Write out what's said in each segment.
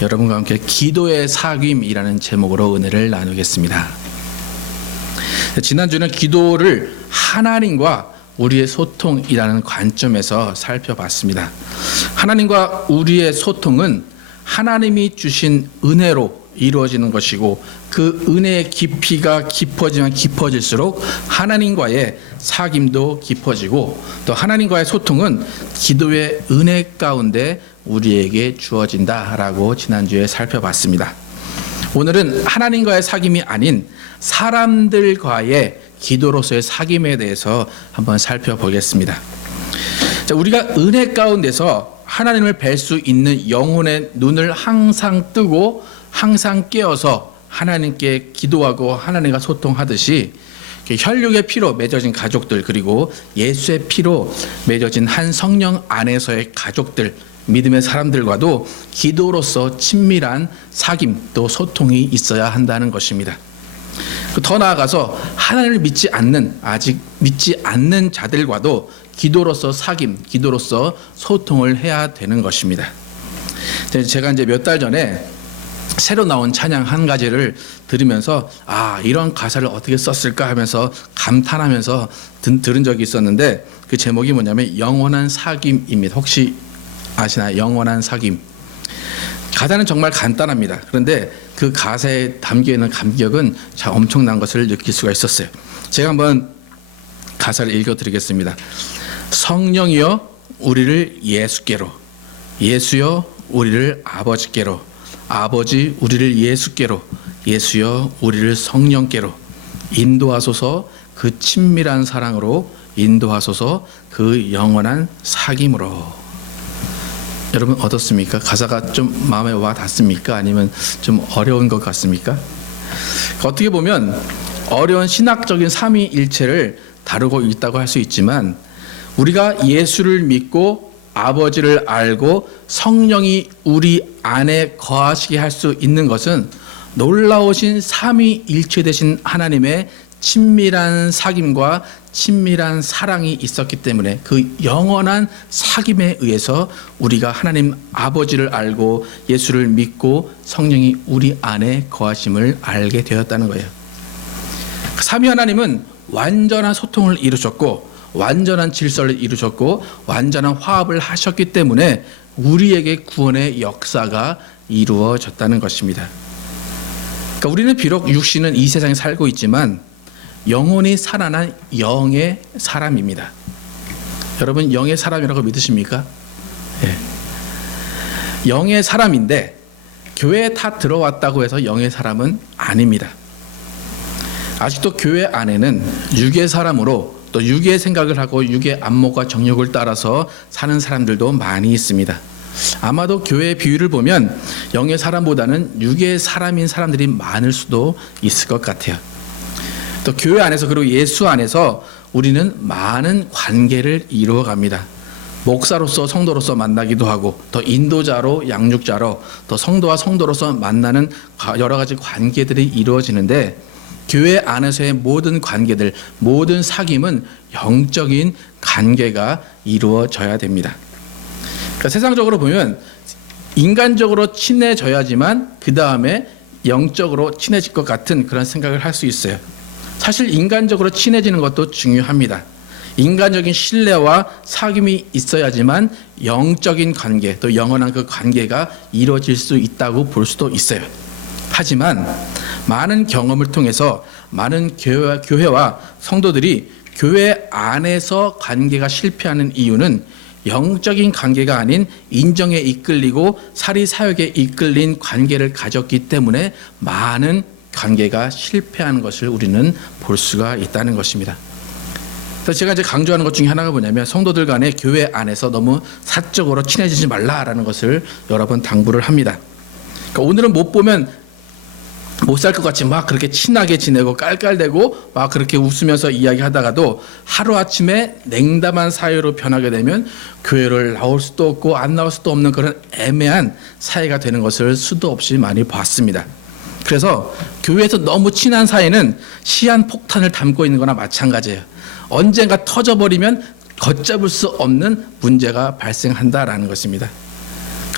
여러분과 함께 기도의 사귐이라는 제목으로 은혜를 나누겠습니다. 지난주는 기도를 하나님과 우리의 소통이라는 관점에서 살펴봤습니다. 하나님과 우리의 소통은 하나님이 주신 은혜로 이루어지는 것이고, 그 은혜의 깊이가 깊어지면 깊어질수록 하나님과의 사귐도 깊어지고, 또 하나님과의 소통은 기도의 은혜 가운데 우리에게 주어진다라고 지난주에 살펴봤습니다. 오늘은 하나님과의 사귐이 아닌 사람들과의 기도로서의 사귐에 대해서 한번 살펴보겠습니다. 자, 우리가 은혜 가운데서 하나님을 뵐 수 있는 영혼의 눈을 항상 뜨고 항상 깨어서 하나님께 기도하고 하나님과 소통하듯이, 혈육의 피로 맺어진 가족들, 그리고 예수의 피로 맺어진 한 성령 안에서의 가족들, 믿음의 사람들과도 기도로서 친밀한 사귐 또 소통이 있어야 한다는 것입니다. 더 나아가서 하나님을 믿지 않는, 아직 믿지 않는 자들과도 기도로서 사귐, 기도로서 소통을 해야 되는 것입니다. 제가 이제 몇 달 전에 새로 나온 찬양 한 가지를 들으면서 이런 가사를 어떻게 썼을까 하면서 감탄하면서 들은 적이 있었는데, 그 제목이 뭐냐면 영원한 사귐입니다. 혹시 아시나요? 영원한 사귐. 가사는 정말 간단합니다. 그런데 그 가사에 담겨있는 감격은 참 엄청난 것을 느낄 수가 있었어요. 제가 한번 가사를 읽어드리겠습니다. 성령이여 우리를 예수께로, 예수여 우리를 아버지께로, 아버지 우리를 예수께로, 예수여 우리를 성령께로 인도하소서. 그 친밀한 사랑으로 인도하소서. 그 영원한 사귐으로. 여러분 어떻습니까? 가사가 좀 마음에 와 닿습니까? 아니면 좀 어려운 것 같습니까? 어떻게 보면 어려운 신학적인 삼위일체를 다루고 있다고 할 수 있지만, 우리가 예수를 믿고 아버지를 알고 성령이 우리 안에 거하시게 할 수 있는 것은 놀라우신 삼위일체 되신 하나님의 친밀한 사귐과 친밀한 사랑이 있었기 때문에, 그 영원한 사귐에 의해서 우리가 하나님 아버지를 알고 예수를 믿고 성령이 우리 안에 거하심을 알게 되었다는 거예요. 삼위 하나님은 완전한 소통을 이루셨고, 완전한 질서를 이루셨고, 완전한 화합을 하셨기 때문에 우리에게 구원의 역사가 이루어졌다는 것입니다. 그러니까 우리는 비록 육신은 이 세상에 살고 있지만 영혼이 살아난 영의 사람입니다. 여러분 영의 사람이라고 믿으십니까? 네. 영의 사람인데 교회에 다 들어왔다고 해서 영의 사람은 아닙니다. 아직도 교회 안에는 육의 사람으로, 또 육의 생각을 하고 육의 안목과 정욕을 따라서 사는 사람들도 많이 있습니다. 아마도 교회의 비율을 보면 영의 사람보다는 육의 사람인 사람들이 많을 수도 있을 것 같아요. 또 교회 안에서, 그리고 예수 안에서 우리는 많은 관계를 이루어갑니다. 목사로서 성도로서 만나기도 하고, 또 인도자로 양육자로, 또 성도와 성도로서 만나는 여러 가지 관계들이 이루어지는데, 교회 안에서의 모든 관계들, 모든 사귐은 영적인 관계가 이루어져야 됩니다. 그러니까 세상적으로 보면 인간적으로 친해져야지만 그 다음에 영적으로 친해질 것 같은 그런 생각을 할 수 있어요. 사실 인간적으로 친해지는 것도 중요합니다. 인간적인 신뢰와 사귐이 있어야지만 영적인 관계, 또 영원한 그 관계가 이루어질 수 있다고 볼 수도 있어요. 하지만 많은 경험을 통해서 많은 교회와 성도들이 교회 안에서 관계가 실패하는 이유는 영적인 관계가 아닌 인정에 이끌리고 사리사욕에 이끌린 관계를 가졌기 때문에 많은 관계가 실패하는 것을 우리는 볼 수가 있다는 것입니다. 그래서 제가 이제 강조하는 것 중에 하나가 뭐냐면, 성도들 간에 교회 안에서 너무 사적으로 친해지지 말라라는 것을 여러 번 당부를 합니다. 그러니까 오늘은 못 보면 못 살 것 같이 막 그렇게 친하게 지내고 깔깔대고 막 그렇게 웃으면서 이야기하다가도 하루아침에 냉담한 사이로 변하게 되면 교회를 나올 수도 없고 안 나올 수도 없는 그런 애매한 사이가 되는 것을 수도 없이 많이 봤습니다. 그래서 교회에서 너무 친한 사이는 시한폭탄을 담고 있는 거나 마찬가지예요. 언젠가 터져버리면 걷잡을 수 없는 문제가 발생한다라는 것입니다.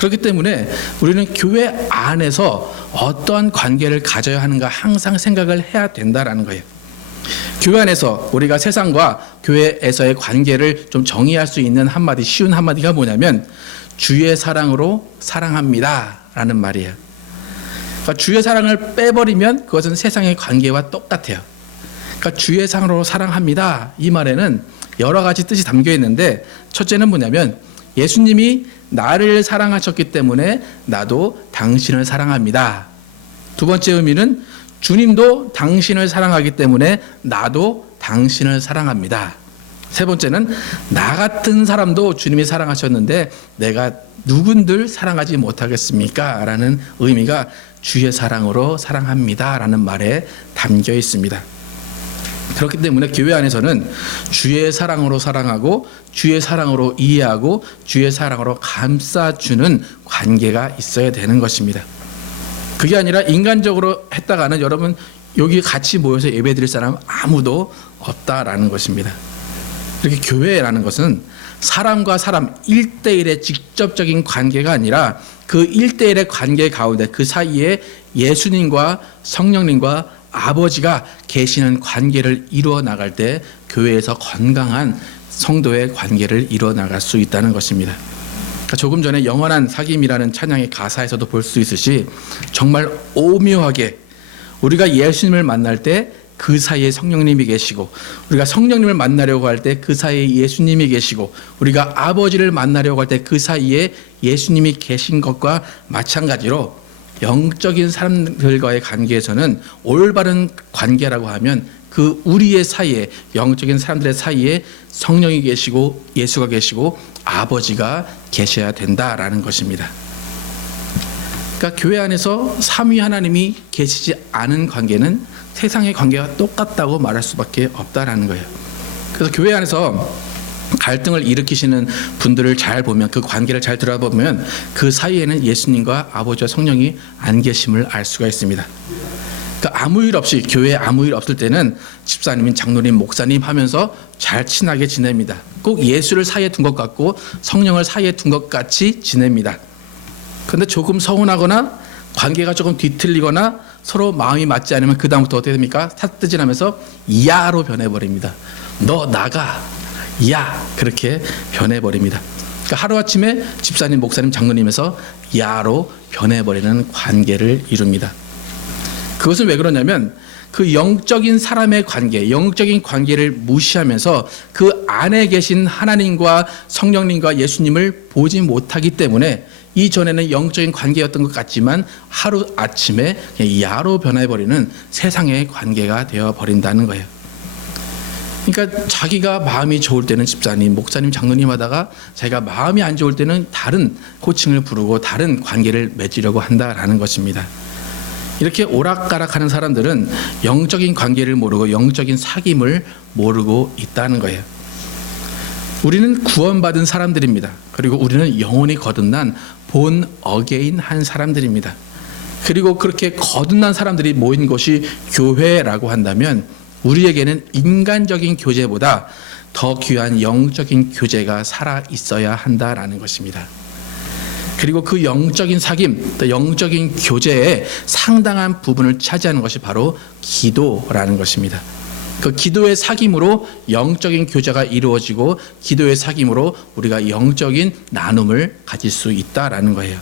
그렇기 때문에 우리는 교회 안에서 어떠한 관계를 가져야 하는가 항상 생각을 해야 된다라는 거예요. 교회 안에서 우리가 세상과 교회에서의 관계를 좀 정의할 수 있는 한마디, 쉬운 한마디가 뭐냐면 주의 사랑으로 사랑합니다 라는 말이에요. 그러니까 주의 사랑을 빼버리면 그것은 세상의 관계와 똑같아요. 그러니까 주의 사랑으로 사랑합니다 이 말에는 여러 가지 뜻이 담겨 있는데, 첫째는 뭐냐면 예수님이 나를 사랑하셨기 때문에 나도 당신을 사랑합니다. 두 번째 의미는 주님도 당신을 사랑하기 때문에 나도 당신을 사랑합니다. 세 번째는 나 같은 사람도 주님이 사랑하셨는데 내가 누군들 사랑하지 못하겠습니까? 라는 의미가 주의 사랑으로 사랑합니다 라는 말에 담겨 있습니다. 그렇기 때문에 교회 안에서는 주의 사랑으로 사랑하고 주의 사랑으로 이해하고 주의 사랑으로 감싸주는 관계가 있어야 되는 것입니다. 그게 아니라 인간적으로 했다가는 여러분 여기 같이 모여서 예배드릴 사람 아무도 없다라는 것입니다. 이렇게 교회라는 것은 사람과 사람 1대1의 직접적인 관계가 아니라 그 1대1의 관계 가운데 그 사이에 예수님과 성령님과 아버지가 계시는 관계를 이루어 나갈 때 교회에서 건강한 성도의 관계를 이루어 나갈 수 있다는 것입니다. 조금 전에 영원한 사귐이라는 찬양의 가사에서도 볼 수 있듯이 정말 오묘하게 우리가 예수님을 만날 때 그 사이에 성령님이 계시고, 우리가 성령님을 만나려고 할 때 그 사이에 예수님이 계시고, 우리가 아버지를 만나려고 할 때 그 사이에 예수님이 계신 것과 마찬가지로 영적인 사람들과의 관계에서는 올바른 관계라고 하면 그 우리의 사이에, 영적인 사람들의 사이에 성령이 계시고 예수가 계시고 아버지가 계셔야 된다라는 것입니다. 그러니까 교회 안에서 삼위 하나님이 계시지 않은 관계는 세상의 관계와 똑같다고 말할 수밖에 없다라는 거예요. 그래서 교회 안에서 갈등을 일으키시는 분들을 잘 보면, 그 관계를 잘 들어보면 그 사이에는 예수님과 아버지와 성령이 안 계심을 알 수가 있습니다. 그러니까 아무 일 없이, 교회에 아무 일 없을 때는 집사님, 장로님, 목사님 하면서 잘 친하게 지냅니다. 꼭 예수를 사이에 둔 것 같고 성령을 사이에 둔 것 같이 지냅니다. 그런데 조금 서운하거나 관계가 조금 뒤틀리거나 서로 마음이 맞지 않으면 그 다음부터 어떻게 됩니까? 삿뜨질하면서 야로 변해버립니다. 너 나가, 야, 그렇게 변해버립니다. 그러니까 하루아침에 집사님, 목사님, 장로님에서 야로 변해버리는 관계를 이룹니다. 그것은 왜 그러냐면 그 영적인 사람의 관계, 영적인 관계를 무시하면서 그 안에 계신 하나님과 성령님과 예수님을 보지 못하기 때문에 이전에는 영적인 관계였던 것 같지만 하루아침에 야로 변해버리는 세상의 관계가 되어버린다는 거예요. 그러니까 자기가 마음이 좋을 때는 집사님, 목사님, 장로님 하다가 자기가 마음이 안 좋을 때는 다른 호칭을 부르고 다른 관계를 맺으려고 한다라는 것입니다. 이렇게 오락가락하는 사람들은 영적인 관계를 모르고 영적인 사귐을 모르고 있다는 거예요. 우리는 구원받은 사람들입니다. 그리고 우리는 영혼이 거듭난 본 어게인 한 사람들입니다. 그리고 그렇게 거듭난 사람들이 모인 곳이 교회라고 한다면 우리에게는 인간적인 교제보다 더 귀한 영적인 교제가 살아 있어야 한다라는 것입니다. 그리고 그 영적인 사귐, 또 영적인 교제의 상당한 부분을 차지하는 것이 바로 기도라는 것입니다. 그 기도의 사귐으로 영적인 교제가 이루어지고 기도의 사귐으로 우리가 영적인 나눔을 가질 수 있다라는 거예요.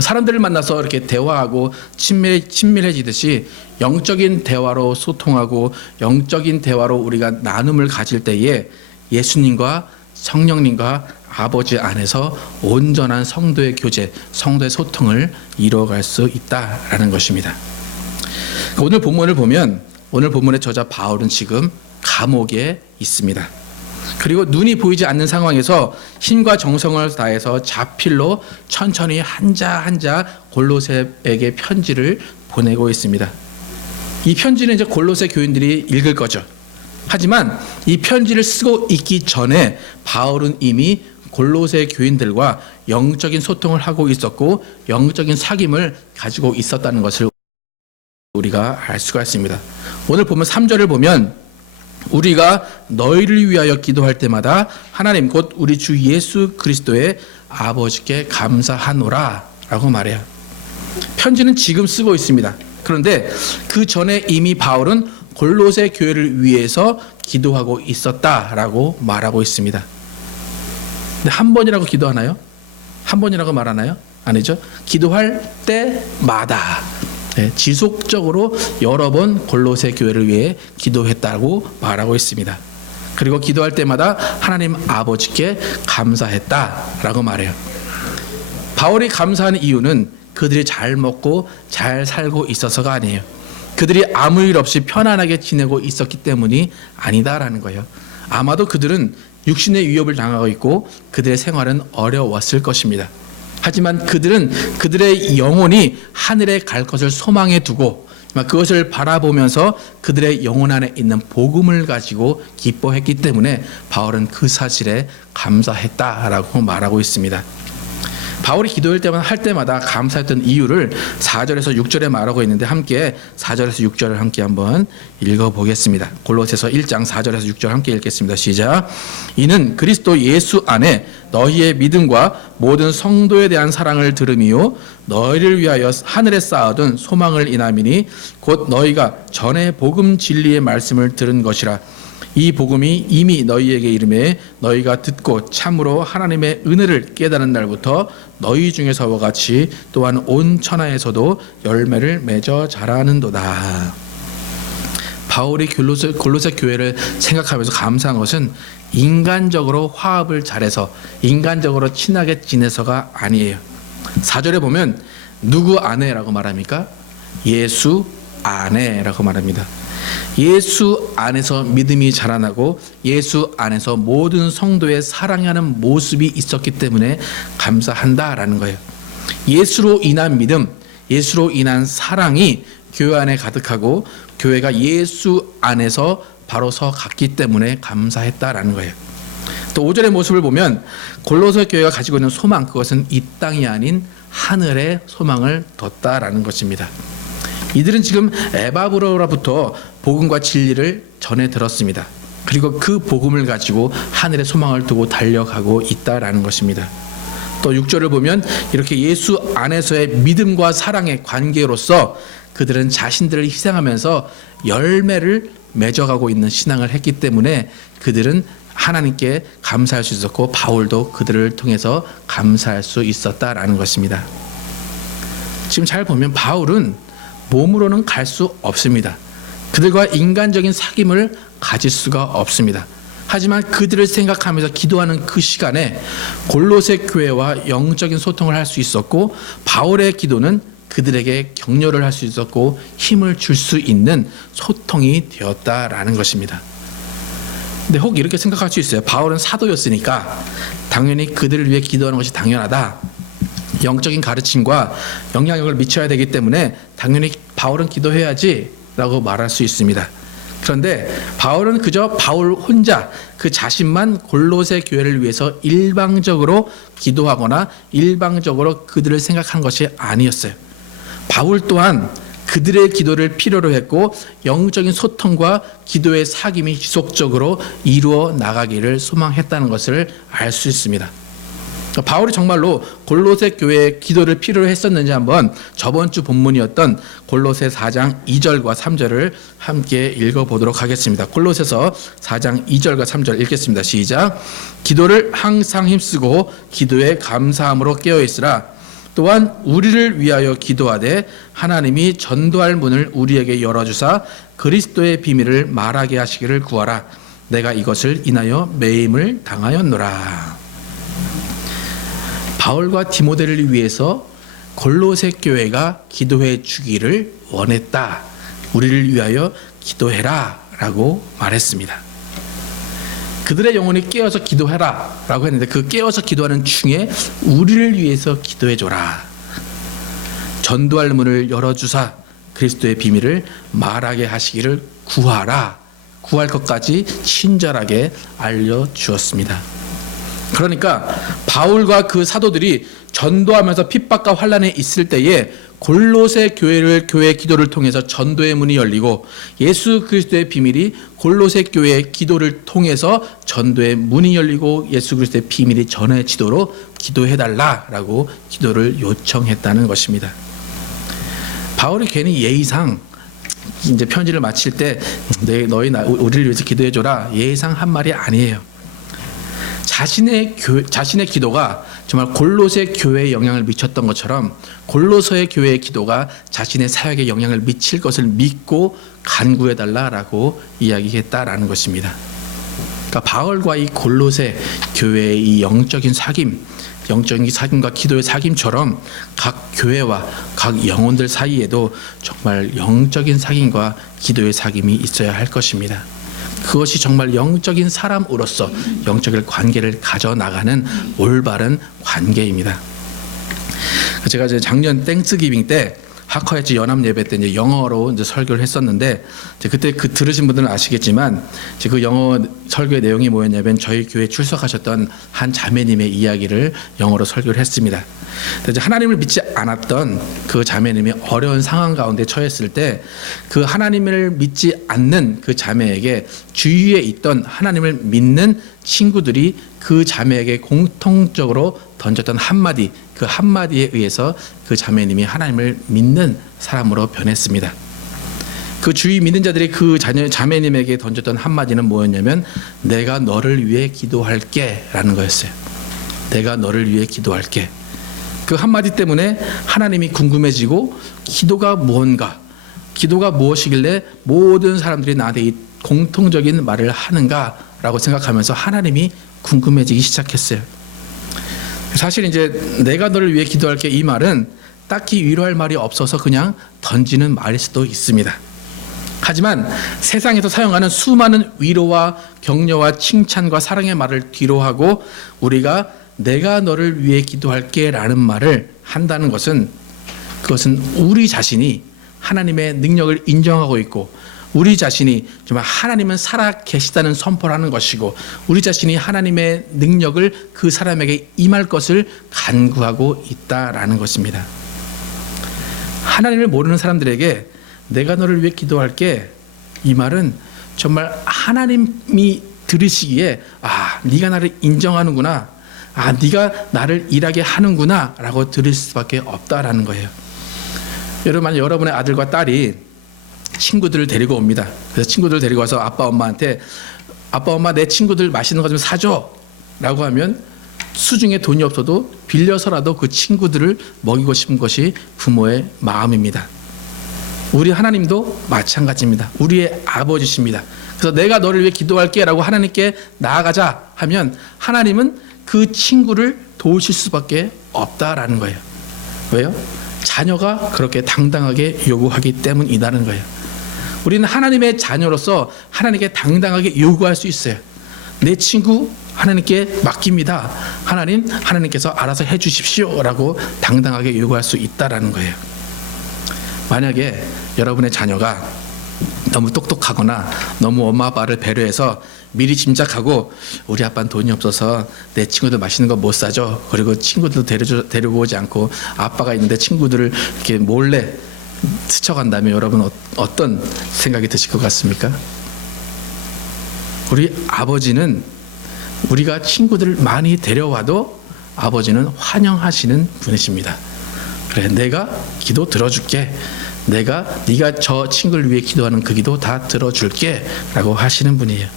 사람들을 만나서 이렇게 대화하고 친밀해지듯이 영적인 대화로 소통하고 영적인 대화로 우리가 나눔을 가질 때에 예수님과 성령님과 아버지 안에서 온전한 성도의 교제, 성도의 소통을 이루어갈 수 있다라는 것입니다. 오늘 본문을 보면 오늘 본문의 저자 바울은 지금 감옥에 있습니다. 그리고 눈이 보이지 않는 상황에서 힘과 정성을 다해서 자필로 천천히 한자 한자 골로새에게 편지를 보내고 있습니다. 이 편지는 이제 골로새 교인들이 읽을 거죠. 하지만 이 편지를 쓰고 있기 전에 바울은 이미 골로새 교인들과 영적인 소통을 하고 있었고 영적인 사귐을 가지고 있었다는 것을 우리가 알 수가 있습니다. 오늘 보면 3절을 보면 우리가 너희를 위하여 기도할 때마다 하나님 곧 우리 주 예수 그리스도의 아버지께 감사하노라 라고 말해요. 편지는 지금 쓰고 있습니다. 그런데 그 전에 이미 바울은 골로새 교회를 위해서 기도하고 있었다라고 말하고 있습니다. 근데 한 번이라고 기도하나요? 한 번이라고 말하나요? 아니죠. 기도할 때마다 지속적으로 여러 번 골로새 교회를 위해 기도했다고 말하고 있습니다. 그리고 기도할 때마다 하나님 아버지께 감사했다라고 말해요. 바울이 감사하는 이유는 그들이 잘 먹고 잘 살고 있어서가 아니에요. 그들이 아무 일 없이 편안하게 지내고 있었기 때문이 아니다라는 거예요. 아마도 그들은 육신의 위협을 당하고 있고 그들의 생활은 어려웠을 것입니다. 하지만 그들은 그들의 영혼이 하늘에 갈 것을 소망해 두고 그것을 바라보면서 그들의 영혼 안에 있는 복음을 가지고 기뻐했기 때문에 바울은 그 사실에 감사했다라고 말하고 있습니다. 바울이 할 때마다 감사했던 이유를 4절에서 6절에 말하고 있는데 함께 4절에서 6절을 함께 한번 읽어보겠습니다. 골로새서 1장 4절에서 6절 함께 읽겠습니다. 시작. 이는 그리스도 예수 안에 너희의 믿음과 모든 성도에 대한 사랑을 들음이요 너희를 위하여 하늘에 쌓아둔 소망을 인함이니 곧 너희가 전에 복음 진리의 말씀을 들은 것이라. 이 복음이 이미 너희에게 이르매 너희가 듣고 참으로 하나님의 은혜를 깨달은 날부터 너희 중에서와 같이 또한 온 천하에서도 열매를 맺어 자라는도다. 바울이 골로새 교회를 생각하면서 감사한 것은 인간적으로 화합을 잘해서 인간적으로 친하게 지내서가 아니에요. 4절에 보면 누구 안에라고 말합니까? 예수 안에라고 말합니다. 예수 안에서 믿음이 자라나고 예수 안에서 모든 성도의 사랑하는 모습이 있었기 때문에 감사한다라는 거예요. 예수로 인한 믿음, 예수로 인한 사랑이 교회 안에 가득하고 교회가 예수 안에서 바로 서 갔기 때문에 감사했다라는 거예요. 또 5절의 모습을 보면 골로새 교회가 가지고 있는 소망, 그것은 이 땅이 아닌 하늘의 소망을 뒀다라는 것입니다. 이들은 지금 에바브로로부터 복음과 진리를 전해 들었습니다. 그리고 그 복음을 가지고 하늘의 소망을 두고 달려가고 있다라는 것입니다. 또 6절을 보면 이렇게 예수 안에서의 믿음과 사랑의 관계로서 그들은 자신들을 희생하면서 열매를 맺어가고 있는 신앙을 했기 때문에 그들은 하나님께 감사할 수 있었고 바울도 그들을 통해서 감사할 수 있었다라는 것입니다. 지금 잘 보면 바울은 몸으로는 갈 수 없습니다. 그들과 인간적인 사귐을 가질 수가 없습니다. 하지만 그들을 생각하면서 기도하는 그 시간에 골로새 교회와 영적인 소통을 할 수 있었고 바울의 기도는 그들에게 격려를 할 수 있었고 힘을 줄 수 있는 소통이 되었다라는 것입니다. 근데 혹 이렇게 생각할 수 있어요. 바울은 사도였으니까 당연히 그들을 위해 기도하는 것이 당연하다. 영적인 가르침과 영향력을 미쳐야 되기 때문에 당연히 바울은 기도해야지 라고 말할 수 있습니다. 그런데 바울은 그저 바울 혼자 그 자신만 골로새 교회를 위해서 일방적으로 기도하거나 일방적으로 그들을 생각한 것이 아니었어요. 바울 또한 그들의 기도를 필요로 했고 영적인 소통과 기도의 사귐이 지속적으로 이루어 나가기를 소망했다는 것을 알 수 있습니다. 바울이 정말로 골로새 교회의 기도를 필요로 했었는지 한번 저번 주 본문이었던 골로새 4장 2절과 3절을 함께 읽어보도록 하겠습니다. 골로새서 4장 2절과 3절 읽겠습니다. 시작. 기도를 항상 힘쓰고 기도에 감사함으로 깨어있으라. 또한 우리를 위하여 기도하되 하나님이 전도할 문을 우리에게 열어주사 그리스도의 비밀을 말하게 하시기를 구하라. 내가 이것을 인하여 매임을 당하였노라. 바울과 디모데를 위해서 골로새 교회가 기도해 주기를 원했다. 우리를 위하여 기도해라 라고 말했습니다. 그들의 영혼이 깨어서 기도해라 라고 했는데 그 깨어서 기도하는 중에 우리를 위해서 기도해 줘라. 전도할 문을 열어주사 그리스도의 비밀을 말하게 하시기를 구하라. 구할 것까지 친절하게 알려주었습니다. 그러니까 바울과 그 사도들이 전도하면서 핍박과 환난에 있을 때에 골로새 교회 기도를 통해서 전도의 문이 열리고 예수 그리스도의 비밀이 골로새 교회의 기도를 통해서 전도의 문이 열리고 예수 그리스도의 비밀이 전해지도록 기도해달라라고 기도를 요청했다는 것입니다. 바울이 괜히 예의상 이제 편지를 마칠 때 너희 우리를 위해서 기도해줘라 예의상 한 말이 아니에요. 자신의 기도가 정말 골로새 교회에 영향을 미쳤던 것처럼 골로새 교회의 기도가 자신의 사역에 영향을 미칠 것을 믿고 간구해달라라고 이야기했다라는 것입니다. 그러니까 바울과 이 골로새 교회의 이 영적인 사귐과 기도의 사귐처럼 각 교회와 각 영혼들 사이에도 정말 영적인 사귐과 기도의 사귐이 있어야 할 것입니다. 그것이 정말 영적인 사람으로서 영적인 관계를 가져나가는 올바른 관계입니다. 제가 이제 작년 땡스기빙 때 하커헤지 연합 예배 때 이제 영어로 이제 설교를 했었는데 그때 들으신 분들은 아시겠지만 그 영어 설교의 내용이 뭐였냐면 저희 교회에 출석하셨던 한 자매님의 이야기를 영어로 설교를 했습니다. 이제 하나님을 믿지 않았던 그 자매님이 어려운 상황 가운데 처했을 때 그 하나님을 믿지 않는 그 자매에게 주위에 있던 하나님을 믿는 친구들이 그 자매에게 공통적으로 던졌던 한마디, 그 한마디에 의해서 그 자매님이 하나님을 믿는 사람으로 변했습니다. 그 주위 믿는 자들이 그 자매님에게 던졌던 한마디는 뭐였냐면 내가 너를 위해 기도할게 라는 거였어요. 내가 너를 위해 기도할게. 그 한마디 때문에 하나님이 궁금해지고 기도가 무엇인가, 기도가 무엇이길래 모든 사람들이 나한테 이 공통적인 말을 하는가 라고 생각하면서 하나님이 궁금해지기 시작했어요. 사실 이제 내가 너를 위해 기도할게 이 말은 딱히 위로할 말이 없어서 그냥 던지는 말일 수도 있습니다. 하지만 세상에서 사용하는 수많은 위로와 격려와 칭찬과 사랑의 말을 뒤로하고 우리가 내가 너를 위해 기도할게 라는 말을 한다는 것은 그것은 우리 자신이 하나님의 능력을 인정하고 있고 우리 자신이 정말 하나님은 살아 계시다는 선포를 하는 것이고 우리 자신이 하나님의 능력을 그 사람에게 임할 것을 간구하고 있다라는 것입니다. 하나님을 모르는 사람들에게 내가 너를 위해 기도할게 이 말은 정말 하나님이 들으시기에 네가 나를 인정하는구나, 네가 나를 일하게 하는구나 라고 들을 수밖에 없다라는 거예요. 여러분, 만약 여러분의 아들과 딸이 친구들을 데리고 옵니다. 그래서 친구들을 데리고 와서 아빠 엄마한테 아빠 엄마 내 친구들 맛있는 거 좀 사줘 라고 하면 수중에 돈이 없어도 빌려서라도 그 친구들을 먹이고 싶은 것이 부모의 마음입니다. 우리 하나님도 마찬가지입니다. 우리의 아버지십니다. 그래서 내가 너를 위해 기도할게 라고 하나님께 나아가자 하면 하나님은 그 친구를 도우실 수밖에 없다라는 거예요. 왜요? 자녀가 그렇게 당당하게 요구하기 때문이라는 거예요. 우리는 하나님의 자녀로서 하나님께 당당하게 요구할 수 있어요. 내 친구 하나님께 맡깁니다. 하나님께서 알아서 해주십시오 라고 당당하게 요구할 수 있다라는 거예요. 만약에 여러분의 자녀가 너무 똑똑하거나 너무 엄마 아빠를 배려해서 미리 짐작하고 우리 아빠는 돈이 없어서 내 친구들 맛있는 거 못 사줘, 그리고 친구들도 데리고 오지 않고 아빠가 있는데 친구들을 이렇게 몰래 스쳐간다면 여러분 어떤 생각이 드실 것 같습니까? 우리 아버지는 우리가 친구들을 많이 데려와도 아버지는 환영하시는 분이십니다. 그래, 내가 기도 들어줄게, 네가 저 친구를 위해 기도하는 그 기도 다 들어줄게 라고 하시는 분이에요.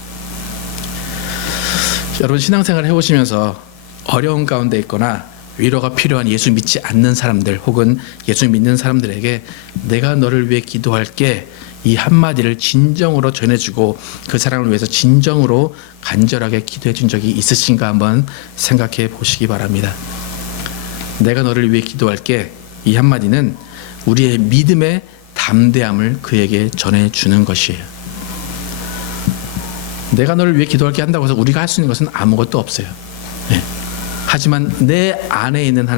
여러분, 신앙생활을 해오시면서 어려운 가운데 있거나 위로가 필요한 예수 믿지 않는 사람들 혹은 예수 믿는 사람들에게 내가 너를 위해 기도할게 이 한마디를 진정으로 전해주고 그 사람을 위해서 진정으로 간절하게 기도해 준 적이 있으신가 한번 생각해 보시기 바랍니다. 내가 너를 위해 기도할게 이 한마디는 우리의 믿음의 담대함을 그에게 전해주는 것이에요. 내가 너를 위해 기도할게 한다고 해서 우리가 할 수 있는 것은 아무것도 없어요. 네. 하지만 내 안에 있는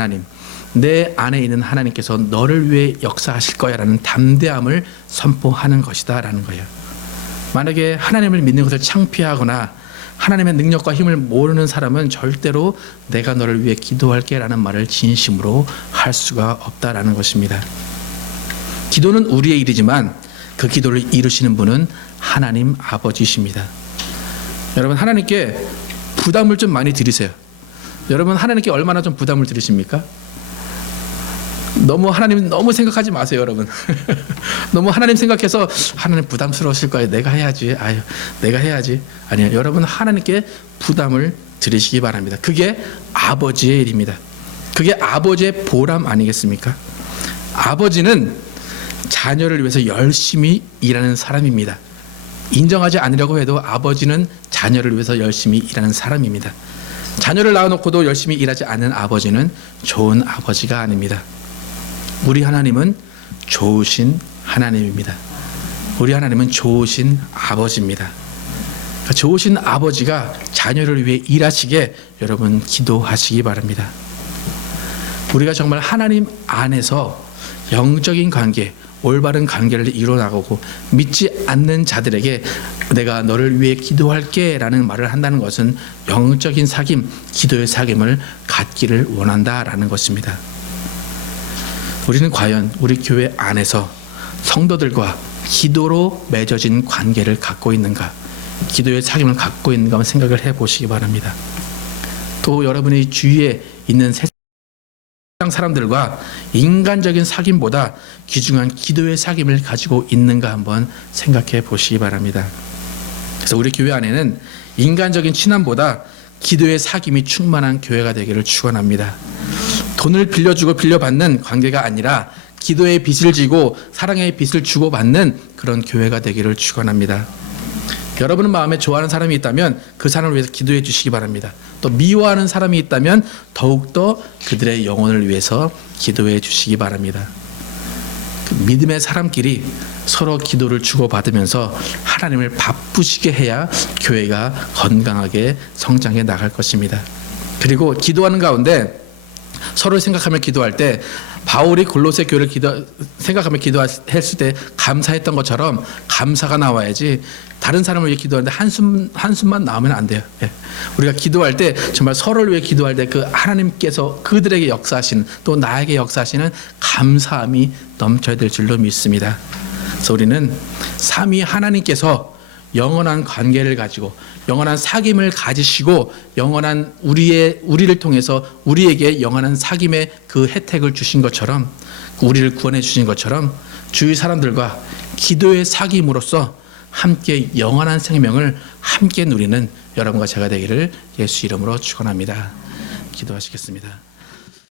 하나님께서 너를 위해 역사하실 거야 라는 담대함을 선포하는 것이다 라는 거예요. 만약에 하나님을 믿는 것을 창피하거나 하나님의 능력과 힘을 모르는 사람은 절대로 내가 너를 위해 기도할게 라는 말을 진심으로 할 수가 없다라는 것입니다. 기도는 우리의 일이지만 그 기도를 이루시는 분은 하나님 아버지십니다. 여러분, 하나님께 부담을 좀 많이 드리세요. 여러분, 하나님께 얼마나 좀 부담을 드리십니까? 하나님 너무 생각하지 마세요, 여러분. 너무 하나님 생각해서 하나님 부담스러우실 거예요. 내가 해야지. 내가 해야지. 아니요, 여러분, 하나님께 부담을 드리시기 바랍니다. 그게 아버지의 일입니다. 그게 아버지의 보람 아니겠습니까? 아버지는 자녀를 위해서 열심히 일하는 사람입니다. 인정하지 않으려고 해도 아버지는 자녀를 위해서 열심히 일하는 사람입니다. 자녀를 낳아놓고도 열심히 일하지 않는 아버지는 좋은 아버지가 아닙니다. 우리 하나님은 좋으신 하나님입니다. 우리 하나님은 좋으신 아버지입니다. 그러니까 좋으신 아버지가 자녀를 위해 일하시게 여러분 기도하시기 바랍니다. 우리가 정말 하나님 안에서 영적인 관계, 올바른 관계를 이루어나가고 믿지 않는 자들에게 내가 너를 위해 기도할게 라는 말을 한다는 것은 영적인 사귐, 기도의 사귐을 갖기를 원한다라는 것입니다. 우리는 과연 우리 교회 안에서 성도들과 기도로 맺어진 관계를 갖고 있는가, 기도의 사귐을 갖고 있는가 한번 생각을 해보시기 바랍니다. 또 여러분이 주위에 있는 세상 사람들과 인간적인 사귐보다 귀중한 기도의 사귐을 가지고 있는가 한번 생각해 보시기 바랍니다. 그래서 우리 교회 안에는 인간적인 친함보다 기도의 사귐이 충만한 교회가 되기를 축원합니다. 돈을 빌려주고 빌려받는 관계가 아니라 기도의 빚을 지고 사랑의 빚을 주고받는 그런 교회가 되기를 축원합니다. 여러분 마음에 좋아하는 사람이 있다면 그 사람을 위해서 기도해 주시기 바랍니다. 또 미워하는 사람이 있다면 더욱더 그들의 영혼을 위해서 기도해 주시기 바랍니다. 그 믿음의 사람끼리 서로 기도를 주고받으면서 하나님을 바쁘시게 해야 교회가 건강하게 성장해 나갈 것입니다. 그리고 기도하는 가운데 서로를 생각하며 기도할 때 바울이 골로새 교회를 생각하며 기도했을 때 감사했던 것처럼 감사가 나와야지 다른 사람을 위해 기도하는데 한숨만 나오면 안 돼요. 우리가 기도할 때 정말 서로를 위해 기도할 때 그 하나님께서 그들에게 역사하시는 또 나에게 역사하시는 감사함이 넘쳐야 될 줄로 믿습니다. 그래서 우리는 삼위 하나님께서 영원한 관계를 가지고 영원한 사귐을 가지시고 영원한 우리를 통해서 우리에게 영원한 사귐의 그 혜택을 주신 것처럼 우리를 구원해 주신 것처럼 주위 사람들과 기도의 사귐으로써 함께 영원한 생명을 함께 누리는 여러분과 제가 되기를 예수 이름으로 축원합니다. 기도하시겠습니다.